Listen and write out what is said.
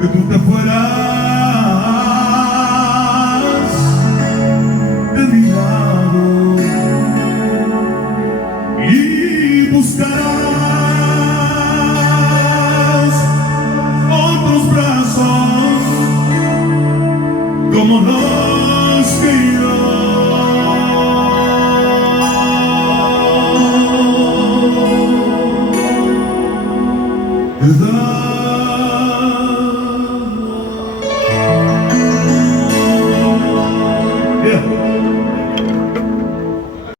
que tú te fueras de mi lado y buscarás otros brazos como los que yo te doy.